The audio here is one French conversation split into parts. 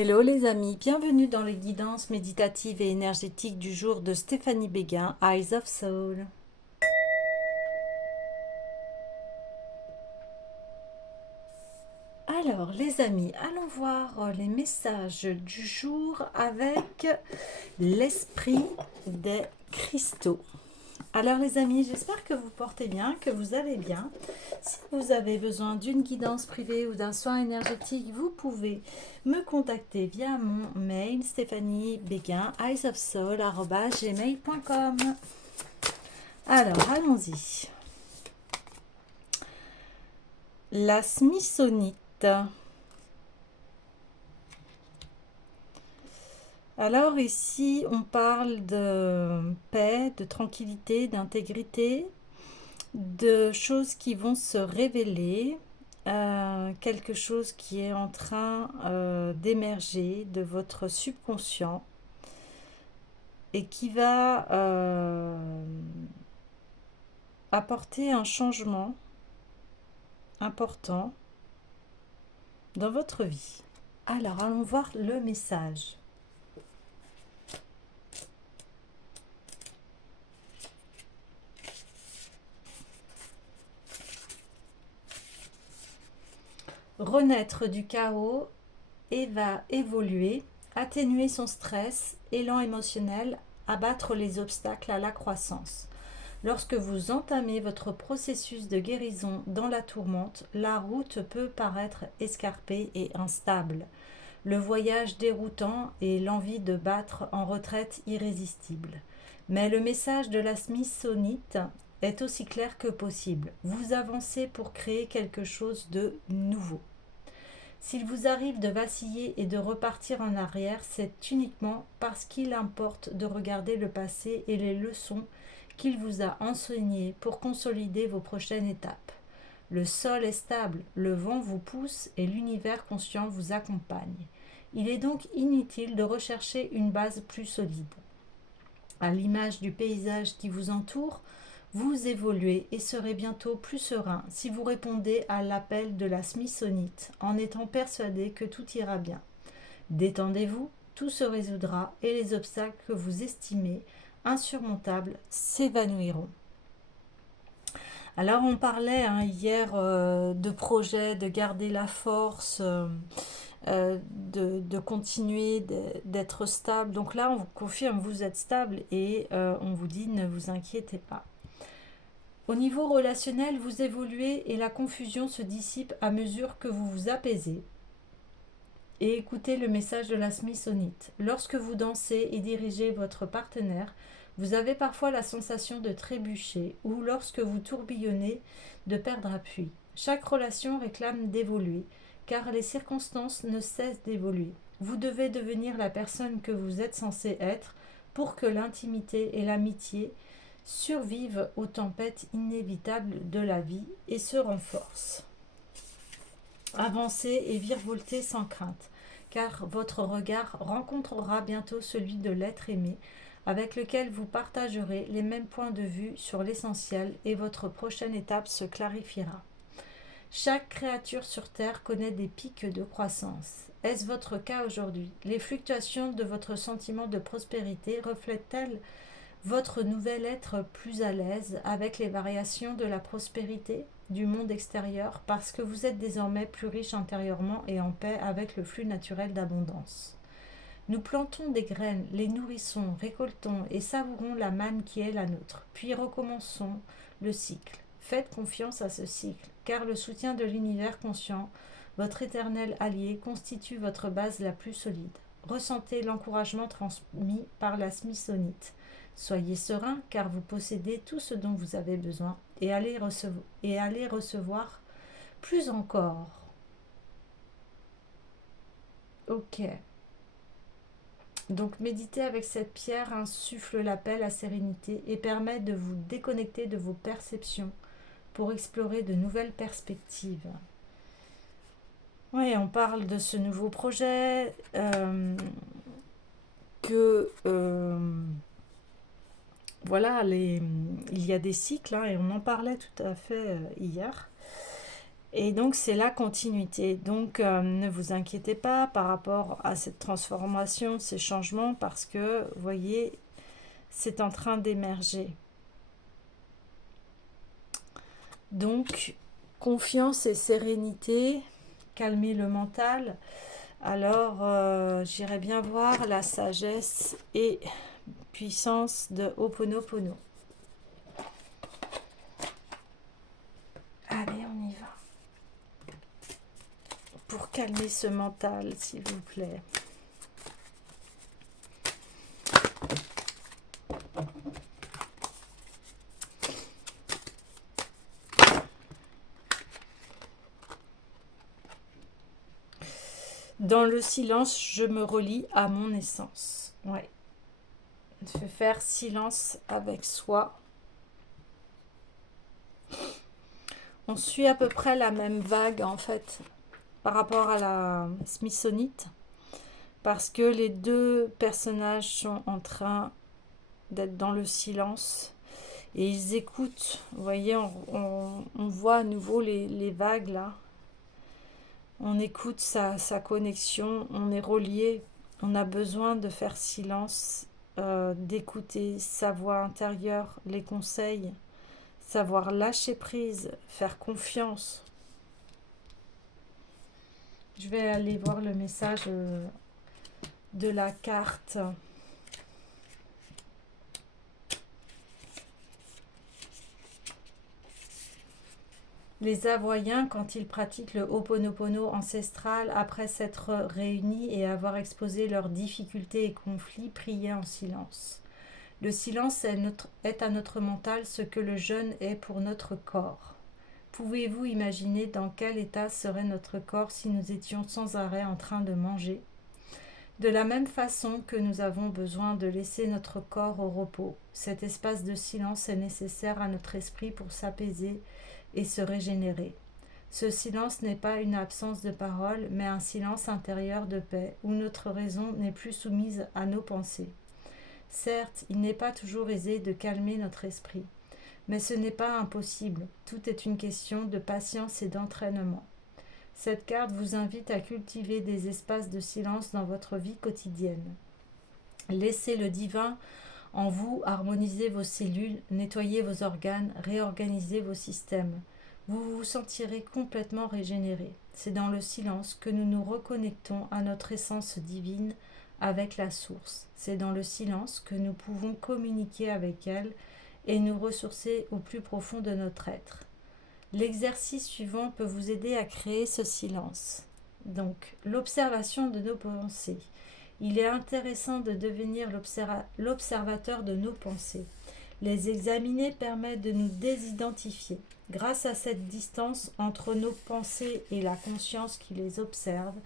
Hello les amis, bienvenue dans les guidances méditatives et énergétiques du jour de Stéphanie Béguin, Eyes of Soul. Alors les amis, allons voir les messages du jour avec l'esprit des cristaux. Alors les amis, j'espère que vous portez bien, que vous allez bien. Si vous avez besoin d'une guidance privée ou d'un soin énergétique, vous pouvez me contacter via mon mail stéphaniebeguin@gmail.com. Alors, allons-y. La smithsonite. Alors ici, on parle de paix, de tranquillité, d'intégrité, de choses qui vont se révéler, quelque chose qui est en train d'émerger de votre subconscient et qui va apporter un changement important dans votre vie. Alors, allons voir le message. Renaître du chaos et va évoluer, atténuer son stress, élan émotionnel, abattre les obstacles à la croissance. Lorsque vous entamez votre processus de guérison dans la tourmente, la route peut paraître escarpée et instable. Le voyage déroutant et l'envie de battre en retraite irrésistible. Mais le message de la smithsonite est aussi clair que possible. Vous avancez pour créer quelque chose de nouveau. S'il vous arrive de vaciller et de repartir en arrière, c'est uniquement parce qu'il importe de regarder le passé et les leçons qu'il vous a enseignées pour consolider vos prochaines étapes. Le sol est stable, le vent vous pousse et l'univers conscient vous accompagne. Il est donc inutile de rechercher une base plus solide. À l'image du paysage qui vous entoure, vous évoluez et serez bientôt plus serein si vous répondez à l'appel de la smithsonite en étant persuadé que tout ira bien. Détendez-vous, tout se résoudra et les obstacles que vous estimez insurmontables s'évanouiront. Alors on parlait hier de projet, de garder la force, de continuer, d'être stable. Donc là on vous confirme, vous êtes stable et on vous dit ne vous inquiétez pas. Au niveau relationnel, vous évoluez et la confusion se dissipe à mesure que vous vous apaisez. Et écoutez le message de la smithsonite. Lorsque vous dansez et dirigez votre partenaire, vous avez parfois la sensation de trébucher ou lorsque vous tourbillonnez, de perdre appui. Chaque relation réclame d'évoluer, car les circonstances ne cessent d'évoluer. Vous devez devenir la personne que vous êtes censé être pour que l'intimité et l'amitié survivent aux tempêtes inévitables de la vie et se renforcent. Avancez et virevoltez sans crainte, car votre regard rencontrera bientôt celui de l'être aimé, avec lequel vous partagerez les mêmes points de vue sur l'essentiel et votre prochaine étape se clarifiera. Chaque créature sur Terre connaît des pics de croissance. Est-ce votre cas aujourd'hui? Les fluctuations de votre sentiment de prospérité reflètent-elles votre nouvel être plus à l'aise avec les variations de la prospérité du monde extérieur parce que vous êtes désormais plus riche intérieurement et en paix avec le flux naturel d'abondance. Nous plantons des graines, les nourrissons, récoltons et savourons la manne qui est la nôtre, puis recommençons le cycle. Faites confiance à ce cycle, car le soutien de l'univers conscient, votre éternel allié, constitue votre base la plus solide. Ressentez l'encouragement transmis par la smithsonite. Soyez serein, car vous possédez tout ce dont vous avez besoin et allez recevoir plus encore. Ok. Donc méditer avec cette pierre insuffle la paix, la sérénité et permet de vous déconnecter de vos perceptions pour explorer de nouvelles perspectives. Oui, on parle de ce nouveau projet que voilà, il y a des cycles et on en parlait tout à fait hier. Et donc, c'est la continuité. Donc, ne vous inquiétez pas par rapport à cette transformation, ces changements, parce que, vous voyez, c'est en train d'émerger. Donc, confiance et sérénité, calmer le mental. Alors, j'irai bien voir la sagesse et puissance de Ho'oponopono. Allez, on y va. Pour calmer ce mental, s'il vous plaît. Dans le silence, je me relie à mon essence. Ouais. Je vais faire silence avec soi. On suit à peu près la même vague, en fait, par rapport à la Smithsonite, parce que les deux personnages sont en train d'être dans le silence et ils écoutent. Vous voyez, on voit à nouveau les vagues là. On écoute sa connexion, on est relié, on a besoin de faire silence, d'écouter sa voix intérieure, les conseils, savoir lâcher prise, faire confiance. Je vais aller voir le message de la carte. Les Hawaïens, quand ils pratiquent le Ho'oponopono ancestral, après s'être réunis et avoir exposé leurs difficultés et conflits, priaient en silence. Le silence est à notre mental ce que le jeûne est pour notre corps. Pouvez-vous imaginer dans quel état serait notre corps si nous étions sans arrêt en train de manger ? De la même façon que nous avons besoin de laisser notre corps au repos, cet espace de silence est nécessaire à notre esprit pour s'apaiser et se régénérer. Ce silence n'est pas une absence de parole, mais un silence intérieur de paix, où notre raison n'est plus soumise à nos pensées. Certes, il n'est pas toujours aisé de calmer notre esprit, mais ce n'est pas impossible, tout est une question de patience et d'entraînement. Cette carte vous invite à cultiver des espaces de silence dans votre vie quotidienne. Laissez le divin en vous harmoniser vos cellules, nettoyer vos organes, réorganiser vos systèmes. Vous vous sentirez complètement régénéré. C'est dans le silence que nous nous reconnectons à notre essence divine avec la source. C'est dans le silence que nous pouvons communiquer avec elle et nous ressourcer au plus profond de notre être. L'exercice suivant peut vous aider à créer ce silence. Donc, l'observation de nos pensées. Il est intéressant de devenir l'observateur de nos pensées. Les examiner permet de nous désidentifier. Grâce à cette distance entre nos pensées et la conscience qui les observe,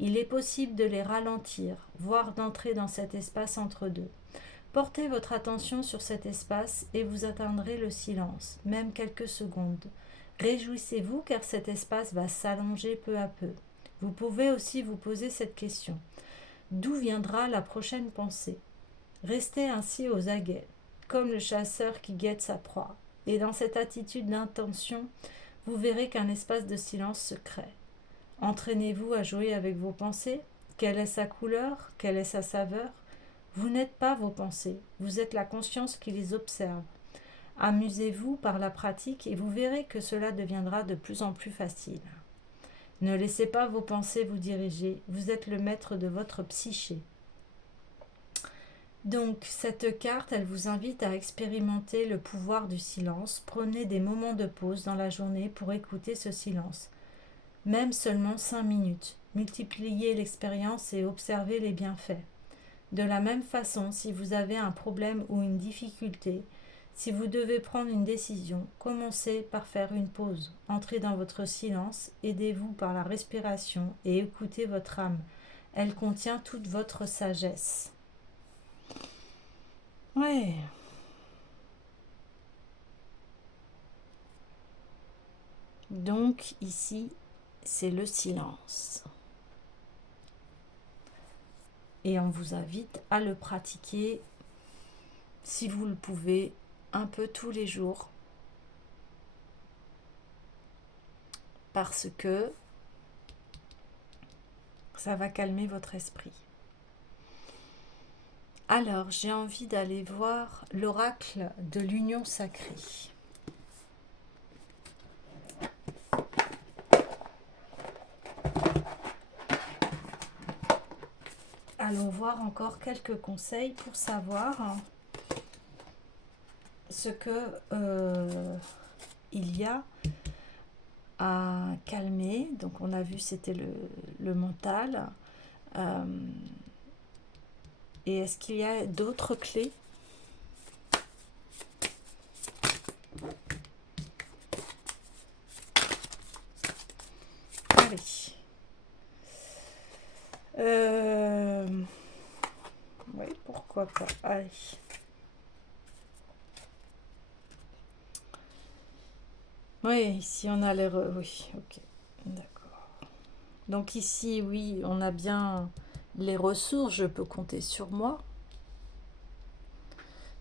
il est possible de les ralentir, voire d'entrer dans cet espace entre deux. Portez votre attention sur cet espace et vous atteindrez le silence, même quelques secondes. Réjouissez-vous car cet espace va s'allonger peu à peu. Vous pouvez aussi vous poser cette question. D'où viendra la prochaine pensée ? Restez ainsi aux aguets, comme le chasseur qui guette sa proie. Et dans cette attitude d'intention, vous verrez qu'un espace de silence se crée. Entraînez-vous à jouer avec vos pensées. Quelle est sa couleur ? Quelle est sa saveur ? Vous n'êtes pas vos pensées, vous êtes la conscience qui les observe. Amusez-vous par la pratique et vous verrez que cela deviendra de plus en plus facile. Ne laissez pas vos pensées vous diriger, vous êtes le maître de votre psyché. Donc, cette carte, elle vous invite à expérimenter le pouvoir du silence. Prenez des moments de pause dans la journée pour écouter ce silence. Même seulement 5 minutes. Multipliez l'expérience et observez les bienfaits. De la même façon, si vous avez un problème ou une difficulté, si vous devez prendre une décision, commencez par faire une pause. Entrez dans votre silence, aidez-vous par la respiration et écoutez votre âme. Elle contient toute votre sagesse. Ouais. Donc ici, c'est le silence. Et on vous invite à le pratiquer, si vous le pouvez, un peu tous les jours. parce que ça va calmer votre esprit. Alors, j'ai envie d'aller voir l'oracle de l'union sacrée. Allons voir encore quelques conseils pour savoir ce que il y a à calmer. Donc on a vu c'était le mental. Et est-ce qu'il y a d'autres clés? Allez. Oui, pourquoi pas. Allez. Oui, ici on a les... Oui, ok. D'accord. Donc ici, oui, on a bien les ressources. Je peux compter sur moi.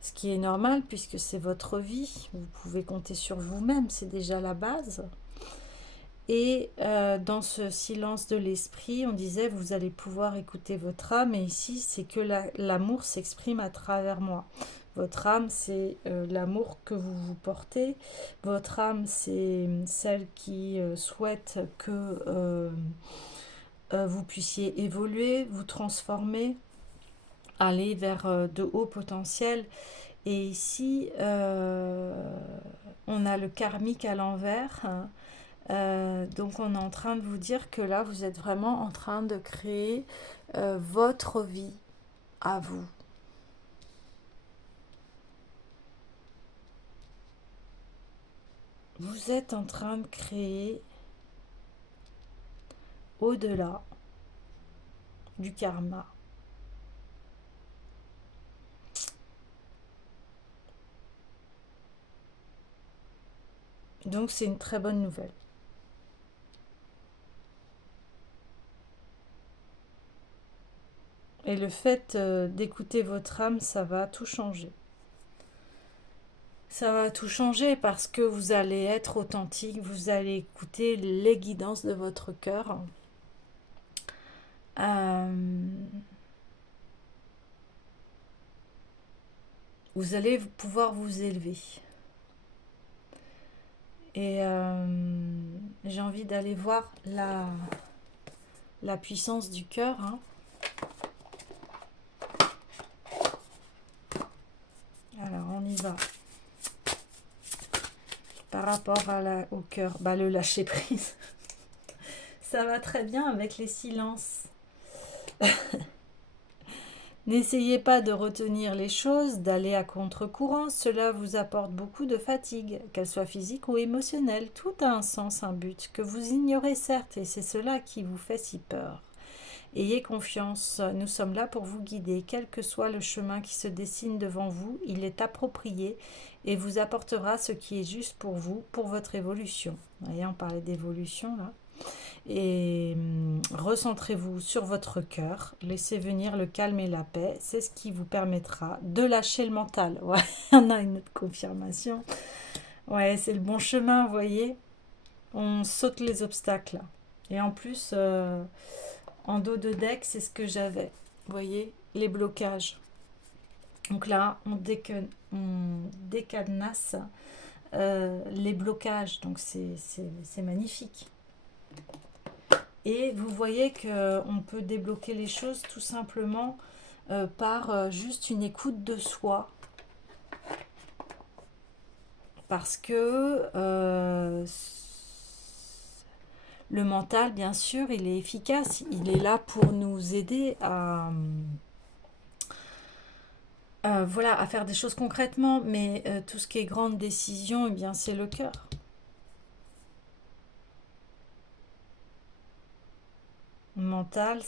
Ce qui est normal puisque c'est votre vie. Vous pouvez compter sur vous-même. C'est déjà la base. Et dans ce silence de l'esprit, on disait, vous allez pouvoir écouter votre âme. Et ici, c'est que l'amour s'exprime à travers moi. Votre âme, c'est l'amour que vous vous portez. Votre âme, c'est celle qui souhaite que vous puissiez évoluer, vous transformer, aller vers de hauts potentiels. Et ici, on a le karmique à l'envers. Donc on est en train de vous dire que là, vous êtes vraiment en train de créer votre vie à vous. Vous êtes en train de créer au-delà du karma. Donc c'est une très bonne nouvelle. Et le fait d'écouter votre âme, ça va tout changer. Ça va tout changer parce que vous allez être authentique, vous allez écouter les guidances de votre cœur. Vous allez pouvoir vous élever. Et j'ai envie d'aller voir la puissance du cœur. Hein. Alors, on y va. Par rapport au cœur, le lâcher prise. Ça va très bien avec les silences. N'essayez pas de retenir les choses, d'aller à contre-courant. Cela vous apporte beaucoup de fatigue, qu'elle soit physique ou émotionnelle. Tout a un sens, un but, que vous ignorez certes, et c'est cela qui vous fait si peur. Ayez confiance, nous sommes là pour vous guider. Quel que soit le chemin qui se dessine devant vous, il est approprié et vous apportera ce qui est juste pour vous, pour votre évolution. Vous voyez, on parlait d'évolution là. Et recentrez-vous sur votre cœur, laissez venir le calme et la paix, c'est ce qui vous permettra de lâcher le mental. Ouais, on a une autre confirmation. Ouais, c'est le bon chemin, vous voyez. On saute les obstacles. Et en plus, en dos de deck, c'est ce que j'avais. Vous voyez, les blocages. Donc là, on décadenasse les blocages. Donc c'est magnifique. Et vous voyez qu'on peut débloquer les choses tout simplement par juste une écoute de soi. Parce que le mental, bien sûr, il est efficace. Il est là pour nous aider à faire des choses concrètement. Mais tout ce qui est grande décision, eh bien, c'est le cœur. Le mental,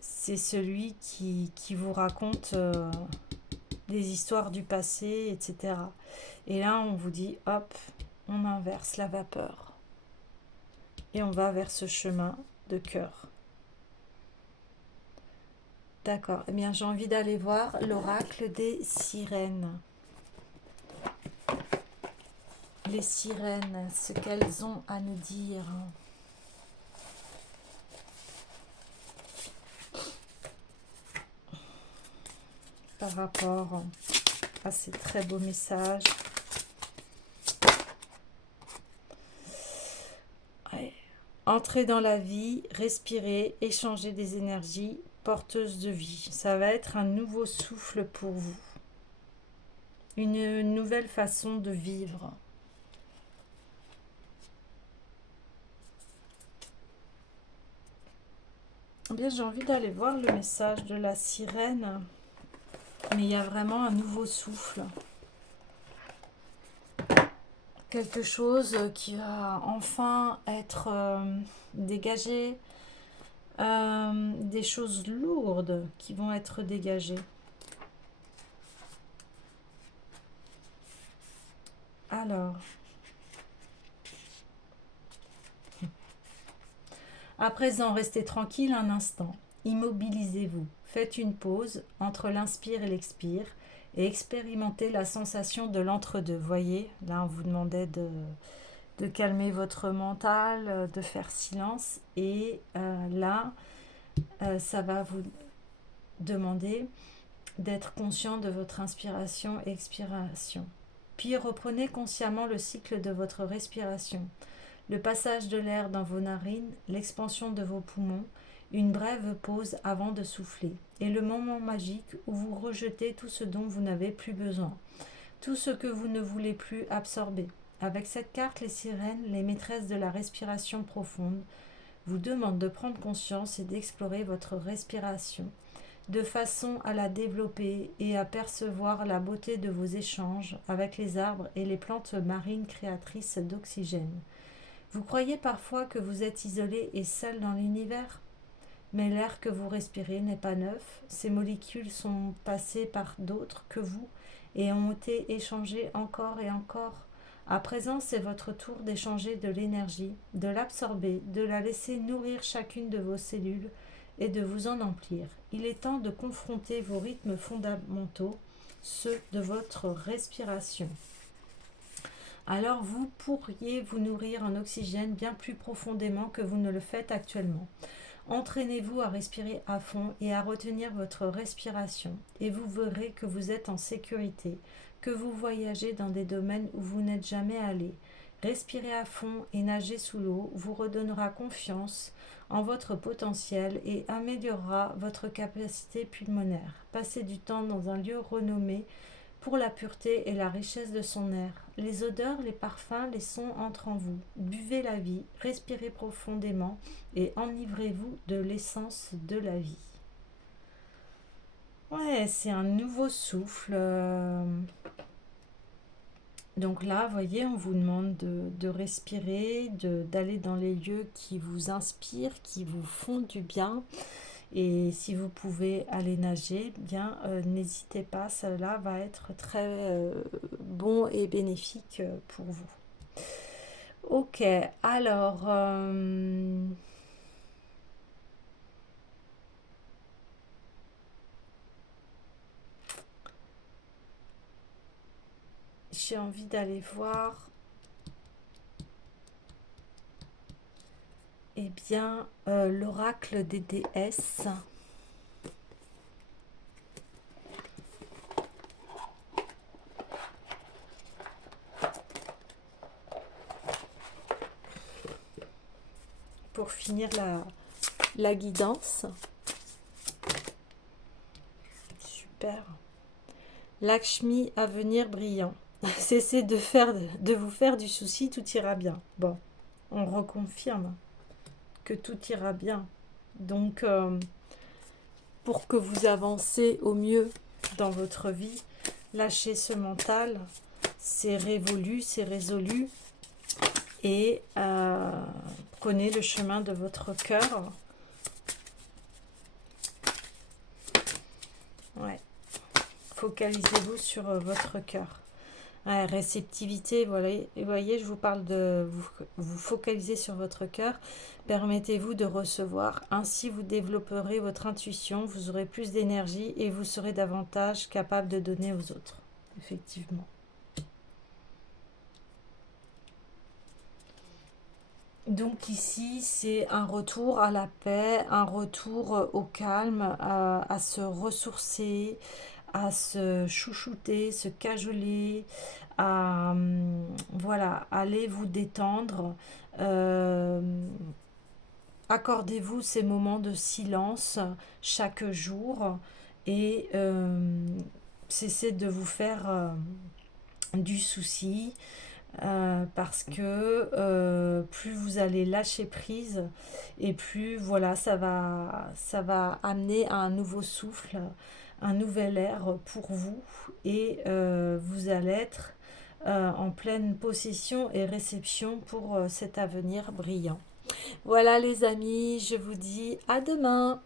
c'est celui qui vous raconte des histoires du passé, etc. Et là, on vous dit, hop, on inverse la vapeur. Et on va vers ce chemin de cœur. D'accord. Eh bien, j'ai envie d'aller voir l'oracle des sirènes. les sirènes, ce qu'elles ont à nous dire. Par rapport à ces très beaux messages. Ouais. Entrez dans la vie, respirez, échangez des énergies porteuses de vie. Ça va être un nouveau souffle pour vous. Une nouvelle façon de vivre. Eh bien, j'ai envie d'aller voir le message de la sirène. Mais il y a vraiment un nouveau souffle. Quelque chose qui va enfin être dégagé. Des choses lourdes qui vont être dégagées. Alors, à présent, restez tranquille un instant. Immobilisez-vous. Faites une pause entre l'inspire et l'expire et expérimentez la sensation de l'entre-deux. Voyez, là, on vous demandait de calmer votre mental, de faire silence. Et là, ça va vous demander d'être conscient de votre inspiration et expiration. Puis reprenez consciemment le cycle de votre respiration. Le passage de l'air dans vos narines, l'expansion de vos poumons, une brève pause avant de souffler, et le moment magique où vous rejetez tout ce dont vous n'avez plus besoin, tout ce que vous ne voulez plus absorber. Avec cette carte, les sirènes, les maîtresses de la respiration profonde, vous demandent de prendre conscience et d'explorer votre respiration, de façon à la développer et à percevoir la beauté de vos échanges avec les arbres et les plantes marines créatrices d'oxygène. Vous croyez parfois que vous êtes isolé et seul dans l'univers? Mais l'air que vous respirez n'est pas neuf, ces molécules sont passées par d'autres que vous et ont été échangées encore et encore. À présent, c'est votre tour d'échanger de l'énergie, de l'absorber, de la laisser nourrir chacune de vos cellules et de vous en emplir. Il est temps de confronter vos rythmes fondamentaux, ceux de votre respiration. Alors vous pourriez vous nourrir en oxygène bien plus profondément que vous ne le faites actuellement. Entraînez-vous à respirer à fond et à retenir votre respiration, et vous verrez que vous êtes en sécurité, que vous voyagez dans des domaines où vous n'êtes jamais allé. Respirer à fond et nager sous l'eau vous redonnera confiance en votre potentiel et améliorera votre capacité pulmonaire. Passez du temps dans un lieu renommé pour la pureté et la richesse de son air. Les odeurs, les parfums, les sons entrent en vous. Buvez la vie, respirez profondément et enivrez-vous de l'essence de la vie. Ouais, c'est un nouveau souffle. Donc là, vous voyez, on vous demande de respirer, d'aller dans les lieux qui vous inspirent, qui vous font du bien. Et si vous pouvez aller nager, bien n'hésitez pas, cela va être très bon et bénéfique pour vous. Ok, alors j'ai envie d'aller voir eh bien l'oracle des déesses. Pour finir la guidance. Super. Lakshmi, avenir brillant. Cessez de vous faire du souci, tout ira bien. Bon, on reconfirme que tout ira bien. Donc, pour que vous avancez au mieux dans votre vie, lâchez ce mental. C'est révolu, c'est résolu. Et prenez le chemin de votre cœur. Ouais. Focalisez-vous sur votre cœur. Ouais, réceptivité, voilà. Et voyez, je vous parle de vous focaliser sur votre cœur. Permettez-vous de recevoir. Ainsi, vous développerez votre intuition, vous aurez plus d'énergie et vous serez davantage capable de donner aux autres. Effectivement. Donc ici, c'est un retour à la paix, un retour au calme, à se ressourcer, à se chouchouter, se cajoler, à voilà, aller vous détendre. Euh, Accordez-vous ces moments de silence chaque jour et cessez de vous faire du souci parce que plus vous allez lâcher prise et plus voilà ça va amener à un nouveau souffle, un nouvel air pour vous et vous allez être en pleine possession et réception pour cet avenir brillant. Voilà les amis, je vous dis à demain.